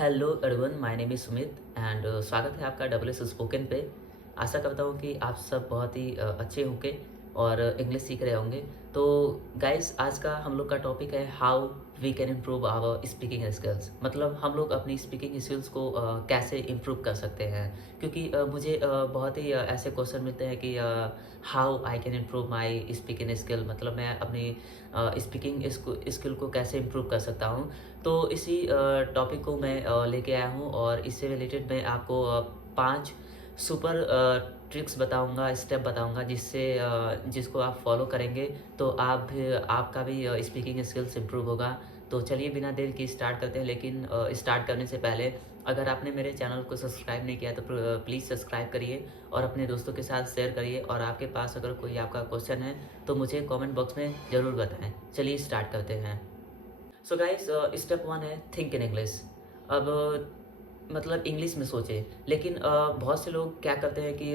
Hello everyone, my name is Sumit and स्वागत है आपका डबल एस स्पोकन पे। आशा करता हूँ कि आप सब बहुत ही अच्छे होंगे और इंग्लिश सीख रहे होंगे। तो गाइस, आज का हम लोग का टॉपिक है how we can improve our speaking skills. मतलब हम लोग अपनी स्पीकिंग स्किल्स को कैसे इम्प्रूव कर सकते हैं। क्योंकि मुझे बहुत ही ऐसे क्वेश्चन मिलते हैं कि how I can improve my speaking skill, मतलब मैं अपनी स्पीकिंग स्किल को कैसे इम्प्रूव कर सकता हूँ। तो इसी टॉपिक को मैं लेके आया हूँ और इससे रिलेटेड मैं आपको 5 सुपर ट्रिक्स बताऊँगा, स्टेप बताऊँगा जिसको आप फॉलो करेंगे तो आपका भी स्पीकिंग स्किल्स इम्प्रूव होगा। तो चलिए बिना देर के स्टार्ट करते हैं, लेकिन स्टार्ट करने से पहले अगर आपने मेरे चैनल को सब्सक्राइब नहीं किया तो प्लीज़ सब्सक्राइब करिए और अपने दोस्तों के साथ शेयर करिए। और आपके पास अगर कोई आपका क्वेश्चन है तो मुझे कमेंट बॉक्स में ज़रूर बताएँ। चलिए स्टार्ट करते हैं। सो गाइस, स्टेप वन है थिंक इन इंग्लिश। अब मतलब इंग्लिश में सोचें, लेकिन बहुत से लोग क्या करते हैं कि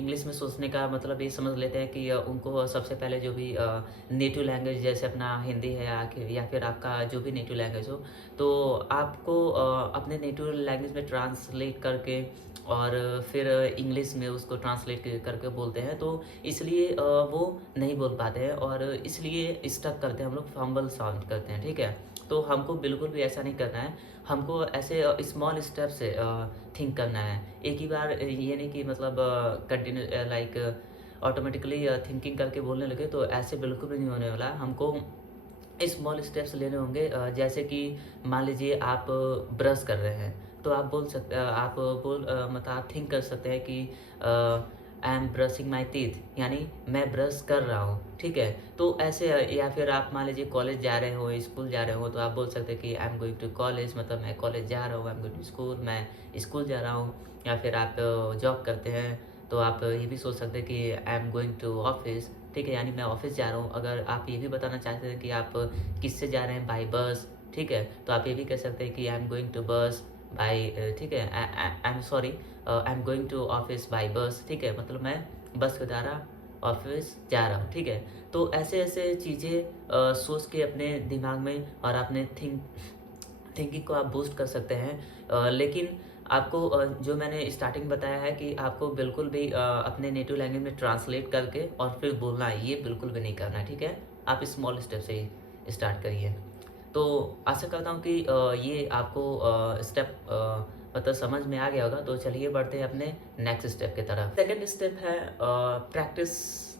इंग्लिश में सोचने का मतलब ये समझ लेते हैं कि उनको सबसे पहले जो भी नेटिव लैंग्वेज जैसे अपना हिंदी है या फिर आपका जो भी नेटिव लैंग्वेज हो, तो आपको अपने नेटिव लैंग्वेज में ट्रांसलेट करके और फिर इंग्लिश में उसको ट्रांसलेट करके बोलते हैं। तो इसलिए वो नहीं बोल पाते हैं और इसलिए स्टक करते हैं, हम लोग फंबल साउंड करते हैं, ठीक है। तो हमको बिल्कुल भी ऐसा नहीं करना है। हमको ऐसे स्मॉल स्टेप से थिंक करना है। एक ही बार ये नहीं कि मतलब कंटिन्यू लाइक ऑटोमेटिकली थिंकिंग करके बोलने लगे, तो ऐसे बिल्कुल भी नहीं होने वाला। हमको स्मॉल स्टेप्स लेने होंगे। जैसे कि मान लीजिए आप ब्रश कर रहे हैं, तो आप बोल सकते आप बोल मतलब आप थिंक कर सकते हैं कि I M brushing my teeth, यानी मैं ब्रश कर रहा हूँ, ठीक है। तो ऐसे या फिर आप मान लीजिए कॉलेज जा रहे हो, स्कूल जा रहे हो, तो आप बोल सकते हैं कि I am going to college, मतलब मैं कॉलेज जा रहा हूँ। I am going to school, मैं स्कूल जा रहा हूँ। या फिर आप जॉब करते हैं तो आप ये भी सोच सकते हैं कि I am going to office, ठीक है, यानी मैं ऑफिस जा रहा हूँ। अगर आप ये भी बताना चाहते हैं कि आप किससे जा रहे हैं, बाई बस, ठीक है, तो आप ये भी कह सकते हैं कि I am going to bus by, ठीक है, I am sorry, I am going to office by bus, ठीक है, मतलब मैं बस के द्वारा ऑफिस जा रहा हूँ, ठीक है। तो ऐसे ऐसे चीज़ें सोच के अपने दिमाग में और अपने थिंकिंग को आप बूस्ट कर सकते हैं। लेकिन आपको जो मैंने स्टार्टिंग बताया है कि आपको बिल्कुल भी अपने नेटिव लैंग्वेज में ट्रांसलेट करके और फिर बोलना है, ये बिल्कुल भी नहीं करना है, ठीक है। आप स्मॉल स्टेप से ही स्टार्ट करिए। तो आशा करता हूँ कि ये आपको स्टेप मतलब समझ में आ गया होगा। तो चलिए बढ़ते हैं अपने नेक्स्ट स्टेप की तरफ। सेकंड स्टेप है प्रैक्टिस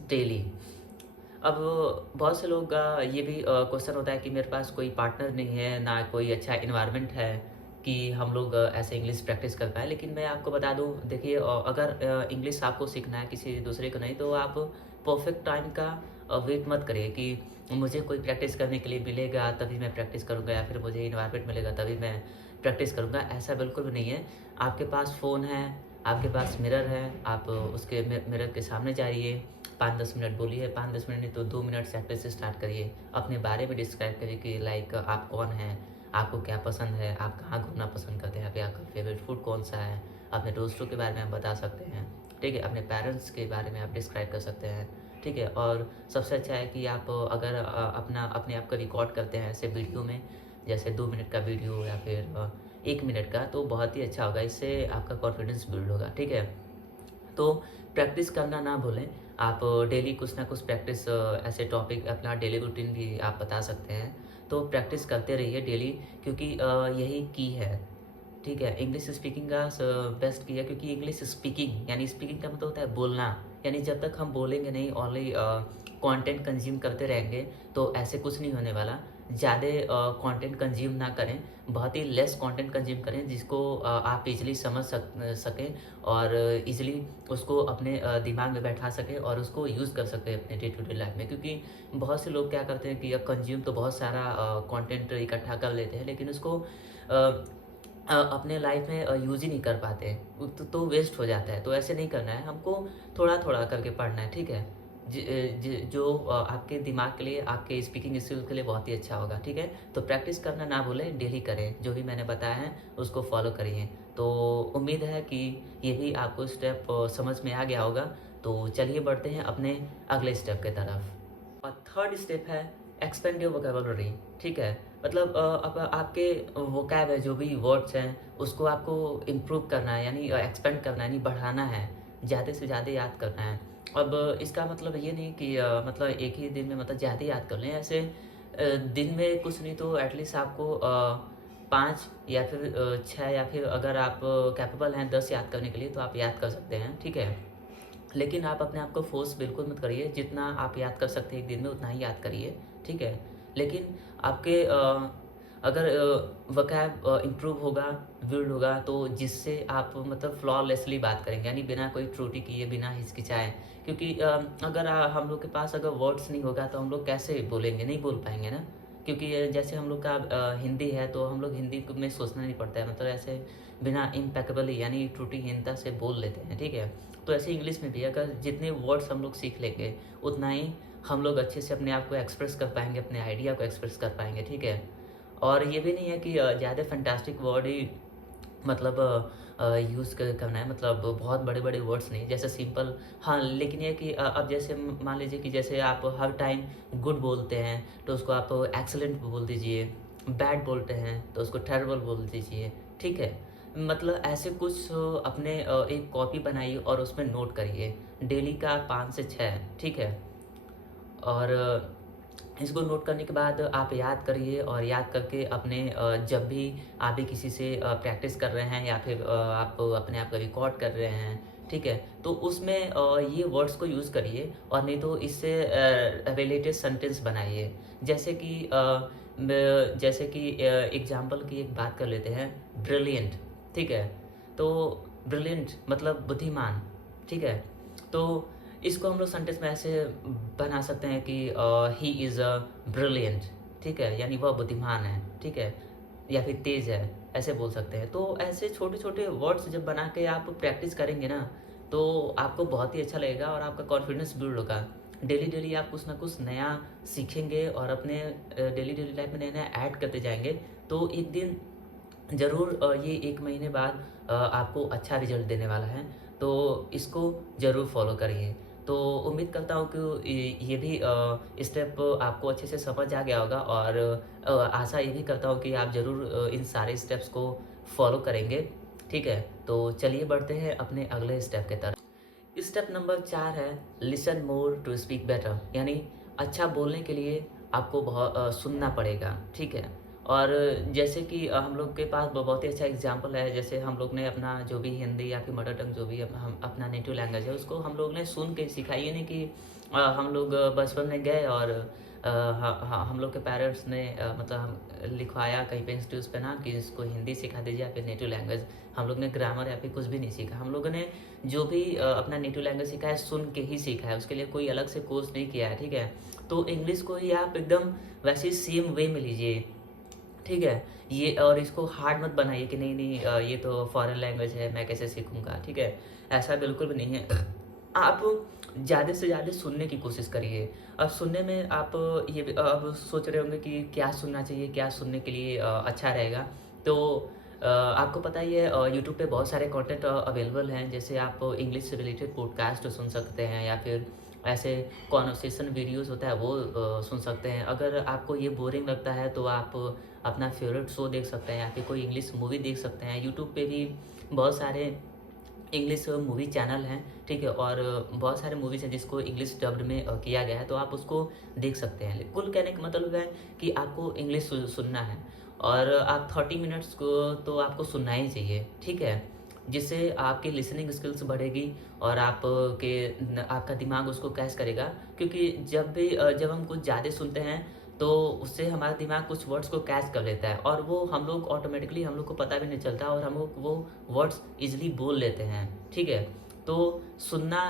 डेली। अब बहुत से लोग का ये भी क्वेश्चन होता है कि मेरे पास कोई पार्टनर नहीं है, ना कोई अच्छा एनवायरनमेंट है कि हम लोग ऐसे इंग्लिश प्रैक्टिस कर पाएँ। लेकिन मैं आपको बता दूँ, देखिए, अगर इंग्लिश आपको सीखना है किसी दूसरे को नहीं, तो आप परफेक्ट टाइम का वेट मत करिए कि मुझे कोई प्रैक्टिस करने के लिए मिलेगा तभी मैं प्रैक्टिस करूँगा, या फिर मुझे एनवायरनमेंट मिलेगा तभी मैं प्रैक्टिस करूँगा। ऐसा बिल्कुल भी नहीं है। आपके पास फ़ोन है, आपके पास मिरर है, आप उसके मिरर के सामने जाइए, 5-10 मिनट बोलिए, 5-10 मिनट नहीं तो 2 मिनट से प्रैक्टिस स्टार्ट करिए। अपने बारे में डिस्क्राइब करिए कि लाइक आप कौन हैं, आपको क्या पसंद है, आप कहाँ घूमना पसंद करते हैं, अभी आपका फेवरेट फूड कौन-सा है। अपने दोस्तों के बारे में आप बता सकते हैं, ठीक है। अपने पेरेंट्स के बारे में आप डिस्क्राइब कर सकते हैं, ठीक है। और सबसे अच्छा है कि आप अगर अपने आप को रिकॉर्ड करते हैं ऐसे वीडियो में, जैसे 2 मिनट का वीडियो या फिर 1 मिनट का, तो बहुत ही अच्छा होगा। इससे आपका कॉन्फिडेंस बिल्ड होगा, ठीक है। तो प्रैक्टिस करना ना भूलें। आप डेली कुछ ना कुछ प्रैक्टिस ऐसे टॉपिक अपना डेली रूटीन भी आप बता सकते हैं। तो प्रैक्टिस करते रहिए डेली, क्योंकि यही की है, ठीक है। इंग्लिश स्पीकिंग का बेस्ट की है, क्योंकि इंग्लिश स्पीकिंग यानी स्पीकिंग का मतलब होता है बोलना। यानी जब तक हम बोलेंगे नहीं, ओनली कंटेंट कंज्यूम करते रहेंगे, तो ऐसे कुछ नहीं होने वाला। ज़्यादा कंटेंट कंज्यूम ना करें, बहुत ही लेस कंटेंट कंज्यूम करें जिसको आप इजीली समझ सकें और इजीली उसको अपने दिमाग में बैठा सकें और उसको यूज़ कर सकते हैं अपने डे टू डे लाइफ में। क्योंकि बहुत से लोग क्या करते हैं कि कंज्यूम तो बहुत सारा कंटेंट इकट्ठा कर लेते हैं, लेकिन उसको अपने लाइफ में यूज़ ही नहीं कर पाते हैं, तो वेस्ट हो जाता है। तो ऐसे नहीं करना है, हमको थोड़ा-थोड़ा करके पढ़ना है, ठीक है? जो आपके दिमाग के लिए, आपके स्पीकिंग स्किल के लिए बहुत ही अच्छा होगा, ठीक है? तो प्रैक्टिस करना ना भूलें, डेली करें, जो भी मैंने बताया है उसको फॉलो करिए। तो उम्मीद है कि ये भी आपको स्टेप समझ में आ गया होगा। तो चलिए बढ़ते हैं अपने अगले स्टेप की तरफ। और थर्ड स्टेप है एक्सपेंड योर वोकैब्युलरी, ठीक है। मतलब अब आपके वोकैब है, जो भी वर्ड्स हैं, उसको आपको इम्प्रूव करना है, यानी एक्सपेंड करना है, यानी बढ़ाना है, ज़्यादा से ज़्यादा याद करना है। अब इसका मतलब ये नहीं कि मतलब एक ही दिन में मतलब ज़्यादा याद कर लें, ऐसे दिन में कुछ नहीं तो एटलीस्ट आपको 5 या फिर 6 या फिर अगर आप कैपेबल हैं 10 याद करने के लिए तो आप याद कर सकते हैं, ठीक है? लेकिन आप अपने आप को फ़ोर्स बिल्कुल मत करिए, जितना आप याद कर सकते हैं एक दिन में उतना ही याद करिए, ठीक है? लेकिन आपके अगर वोकैब इम्प्रूव होगा, बिल्ड होगा तो जिससे आप मतलब फ्लॉलेसली बात करेंगे, यानी बिना कोई त्रुटि किए, बिना हिचकिचाए। क्योंकि अगर हम लोग के पास अगर वर्ड्स नहीं होगा तो हम लोग कैसे बोलेंगे? नहीं बोल पाएँगे ना। क्योंकि जैसे हम लोग का हिंदी है तो हम लोग हिंदी में सोचना नहीं पड़ता है, मतलब ऐसे बिना इम्पेक्केबली यानी त्रुटिहीनता से बोल लेते हैं, ठीक है? तो ऐसे इंग्लिश में भी अगर जितने वर्ड्स हम लोग सीख लेंगे, उतना ही हम लोग अच्छे से अपने आप को एक्सप्रेस कर पाएँगे, अपने आइडिया को एक्सप्रेस कर पाएँगे, ठीक है? और ये भी नहीं है कि ज़्यादा फैंटास्टिक वर्ड ही मतलब यूज़ करना है, मतलब बहुत बड़े-बड़े वर्ड्स नहीं, जैसे सिंपल। हाँ, लेकिन ये है कि अब जैसे मान लीजिए कि जैसे आप हर टाइम गुड बोलते हैं, तो उसको आप एक्सीलेंट बोल दीजिए, बैड बोलते हैं, तो उसको टेरिबल बोल दीजिए, ठीक है? मतलब ऐसे कुछ अपने एक कॉपी बनाइए और उसमें नोट करिए, डेली का 5 से 6, ठीक है? और इसको नोट करने के बाद आप याद करिए और याद करके अपने जब भी आप भी किसी से प्रैक्टिस कर रहे हैं या फिर आप अपने आप को रिकॉर्ड कर रहे हैं, ठीक है? तो उसमें ये वर्ड्स को यूज़ करिए और नहीं तो इससे रिलेटेड सेंटेंस बनाइए। जैसे कि जैसे कि एग्ज़ाम्पल की एक बात कर लेते हैं, ब्रिलिएंट, ठीक है? तो ब्रिलिएंट मतलब बुद्धिमान, ठीक है? तो इसको हम लोग सेंटेंस में ऐसे बना सकते हैं कि ही इज़ अ ब्रिलिएंट, ठीक है? यानी वह बुद्धिमान है, ठीक है? या फिर तेज़ है, ऐसे बोल सकते हैं। तो ऐसे छोटे-छोटे वर्ड्स जब बना के आप प्रैक्टिस करेंगे ना, तो आपको बहुत ही अच्छा लगेगा और आपका कॉन्फिडेंस बिल्ड होगा। डेली-डेली आप कुछ ना कुछ नया सीखेंगे और अपने डेली-डेली लाइफ में नया-नया ऐड करते जाएँगे, तो एक दिन ज़रूर ये 1 महीने बाद आपको अच्छा रिज़ल्ट देने वाला है। तो इसको ज़रूर फ़ॉलो करिए। तो उम्मीद करता हूँ कि ये भी स्टेप आपको अच्छे से समझ आ गया होगा और आशा ये भी करता हूँ कि आप ज़रूर इन सारे स्टेप्स को फ़ॉलो करेंगे, ठीक है? तो चलिए बढ़ते हैं अपने अगले स्टेप की तरफ। स्टेप नंबर 4 है listen more to speak better, यानी अच्छा बोलने के लिए आपको बहुत सुनना पड़ेगा, ठीक है? और जैसे कि हम लोग के पास बहुत ही अच्छा एग्जांपल है, जैसे हम लोग ने अपना जो भी हिंदी या फिर मदर टंग जो भी हम अपना नेटिव लैंग्वेज है उसको हम लोग ने सुन के सीखा। ये नहीं कि हम लोग बचपन में गए और हम लोग के पेरेंट्स ने मतलब लिखवाया कहीं पे इंस्टीट्यूट पे ना कि इसको हिंदी सिखा दीजिए या फिर नेटिव लैंग्वेज। हम लोग ने ग्रामर या फिर कुछ भी नहीं सीखा। हम लोगों ने जो भी अपना नेटिव लैंग्वेज सीखा है सुन के ही सीखा है, उसके लिए कोई अलग से कोर्स नहीं किया है, ठीक है? तो इंग्लिश को ही आप एकदम वैसे ही सेम वे में लीजिए, ठीक है? ये और इसको हार्ड मत बनाइए कि नहीं ये तो फॉरेन लैंग्वेज है, मैं कैसे सीखूँगा, ठीक है? ऐसा बिल्कुल भी नहीं है। आप ज़्यादा से ज़्यादा सुनने की कोशिश करिए। अब सुनने में आप ये भी अब सोच रहे होंगे कि क्या सुनना चाहिए, क्या सुनने के लिए अच्छा रहेगा। तो आपको पता ही है यूट्यूब पे बहुत सारे कंटेंट अवेलेबल हैं, जैसे आप इंग्लिश से रिलेटेड पॉडकास्ट सुन सकते हैं या फिर ऐसे कॉन्वर्सेशन वीडियोज़ होता है वो सुन सकते हैं। अगर आपको ये बोरिंग लगता है तो आप अपना फ़ेवरेट शो देख सकते हैं या फिर कोई इंग्लिश मूवी देख सकते हैं। यूट्यूब पे भी बहुत सारे इंग्लिश मूवी चैनल हैं, ठीक है? और बहुत सारे मूवीज़ हैं जिसको इंग्लिश डब्ड में किया गया है, तो आप उसको देख सकते हैं। कुल कहने का मतलब है कि आपको इंग्लिश सुनना है और आप 30 मिनट्स को तो आपको सुनना ही चाहिए, ठीक है? जिससे आपकी लिसनिंग स्किल्स बढ़ेगी और आपका दिमाग उसको कैच करेगा, क्योंकि जब हम कुछ ज़्यादा सुनते हैं तो उससे हमारा दिमाग कुछ वर्ड्स को कैच कर लेता है और वो हम लोग ऑटोमेटिकली हम लोग को पता भी नहीं चलता और हम लोग वो वर्ड्स ईज़िली बोल लेते हैं, ठीक है? तो सुनना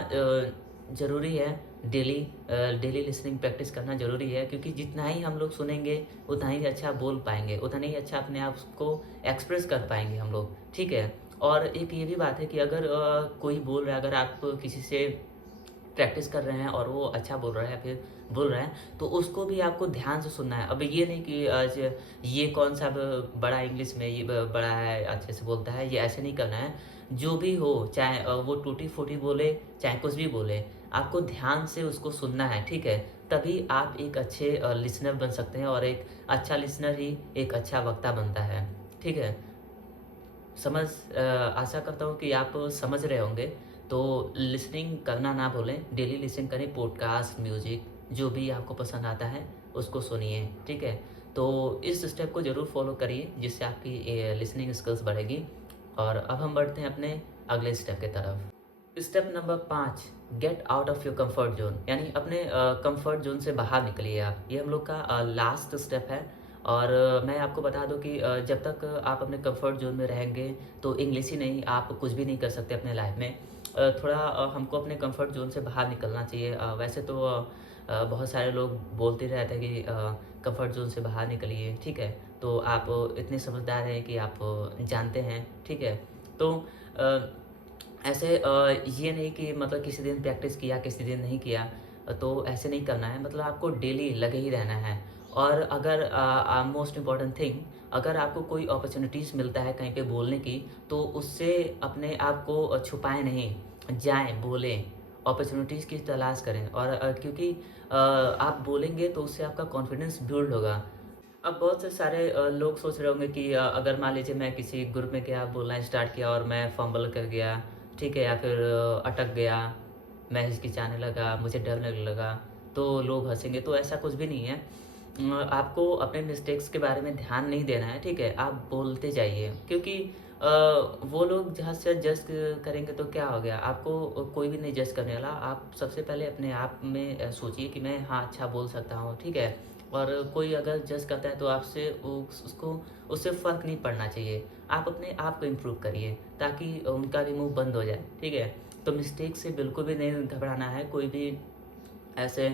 ज़रूरी है, डेली लिसनिंग प्रैक्टिस करना ज़रूरी है, क्योंकि जितना ही हम लोग सुनेंगे, उतना ही अच्छा बोल पाएँगे, उतना ही अच्छा अपने आप को एक्सप्रेस कर पाएँगे हम लोग, ठीक है? और एक ये भी बात है कि अगर कोई बोल रहा है, अगर आप किसी से प्रैक्टिस कर रहे हैं और वो अच्छा बोल रहा है या फिर बोल रहा है, तो उसको भी आपको ध्यान से सुनना है। अब ये नहीं कि ये कौन-सा बड़ा इंग्लिश में ये बड़ा है, अच्छे से बोलता है, ये ऐसे नहीं करना है। जो भी हो, चाहे वो टूटी-फूटी बोले, चाहे कुछ भी बोले, आपको ध्यान से उसको सुनना है, ठीक है? तभी आप एक अच्छे लिसनर बन सकते हैं, और एक अच्छा लिसनर ही एक अच्छा वक्ता बनता है। ठीक है? आशा करता हूँ कि आप समझ रहे होंगे। तो लिसनिंग करना ना भूलें, डेली लिसन करें, पॉडकास्ट, म्यूज़िक जो भी आपको पसंद आता है उसको सुनिए, ठीक है? तो इस स्टेप को ज़रूर फॉलो करिए, जिससे आपकी लिसनिंग स्किल्स बढ़ेगी। और अब हम बढ़ते हैं अपने अगले स्टेप की तरफ। Step number 5, get out of your comfort zone, यानी अपने कंफर्ट ज़ोन से बाहर निकलिए आप। ये हम लोग का लास्ट स्टेप है। और मैं आपको बता दूं कि जब तक आप अपने कंफर्ट ज़ोन में रहेंगे तो इंग्लिश ही नहीं, आप कुछ भी नहीं कर सकते अपने लाइफ में। थोड़ा हमको अपने कंफर्ट ज़ोन से बाहर निकलना चाहिए। वैसे तो बहुत सारे लोग बोलते रहते हैं कि कंफर्ट ज़ोन से बाहर निकलिए, ठीक है? तो आप इतने समझदार हैं कि आप जानते हैं, ठीक है? तो अ, ऐसे ये नहीं कि मतलब किसी दिन प्रैक्टिस किया, किसी दिन नहीं किया, तो ऐसे नहीं करना है। मतलब आपको डेली लगे ही रहना है। और अगर मोस्ट इम्पोर्टेंट थिंग, अगर आपको कोई अपॉर्च्युनिटीज़ मिलता है कहीं पे बोलने की, तो उससे अपने आप को छुपाएँ नहीं, जाएँ, बोलें, अपॉर्च्युनिटीज़ की तलाश करें। और क्योंकि आप बोलेंगे तो उससे आपका कॉन्फिडेंस बिल्ड होगा। अब बहुत से सारे लोग सोच रहे होंगे कि अगर मान लीजिए मैं किसी ग्रुप में गया, बोलना स्टार्ट किया और मैं फंबल कर गया, ठीक है? या फिर अटक गया, मैं हिचकिचाने लगा, मुझे डर लगने लगा, तो लोग हँसेंगे, तो ऐसा कुछ भी नहीं है। आपको अपने मिस्टेक्स के बारे में ध्यान नहीं देना है, ठीक है? आप बोलते जाइए, क्योंकि वो लोग जहाँ से जज करेंगे तो क्या हो गया? आपको कोई भी नहीं जज करने वाला। आप सबसे पहले अपने आप में सोचिए कि मैं हाँ, अच्छा बोल सकता हूँ, ठीक है? और कोई अगर जज करता है तो आपसे उसको उससे फ़र्क नहीं पड़ना चाहिए। आप अपने आप को इम्प्रूव करिए ताकि उनका भी मुँह बंद हो जाए, ठीक है? तो मिस्टेक से बिल्कुल भी नहीं घबराना है। कोई भी ऐसे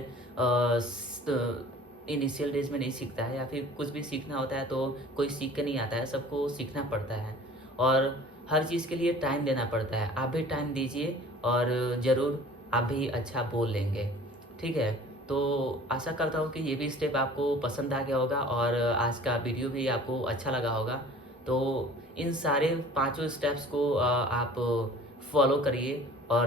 इनिशियल डेज में नहीं सीखता है, या फिर कुछ भी सीखना होता है तो कोई सीख के नहीं आता है, सबको सीखना पड़ता है। और हर चीज़ के लिए टाइम देना पड़ता है। आप भी टाइम दीजिए और ज़रूर आप भी अच्छा बोल लेंगे, ठीक है? तो आशा करता हूँ कि ये भी स्टेप आपको पसंद आ गया होगा और आज का वीडियो भी आपको अच्छा लगा होगा। तो इन सारे पाँचों स्टेप्स को आप फॉलो करिए और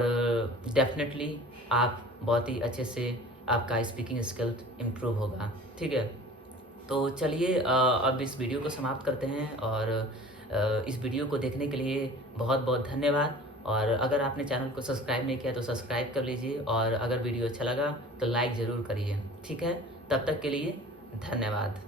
डेफ़िनेटली आप बहुत ही अच्छे से आपका स्पीकिंग स्किल इम्प्रूव होगा, ठीक है? तो चलिए अब इस वीडियो को समाप्त करते हैं। और इस वीडियो को देखने के लिए बहुत-बहुत धन्यवाद। और अगर आपने चैनल को सब्सक्राइब नहीं किया तो सब्सक्राइब कर लीजिए, और अगर वीडियो अच्छा लगा तो लाइक ज़रूर करिए, ठीक है? तब तक के लिए धन्यवाद।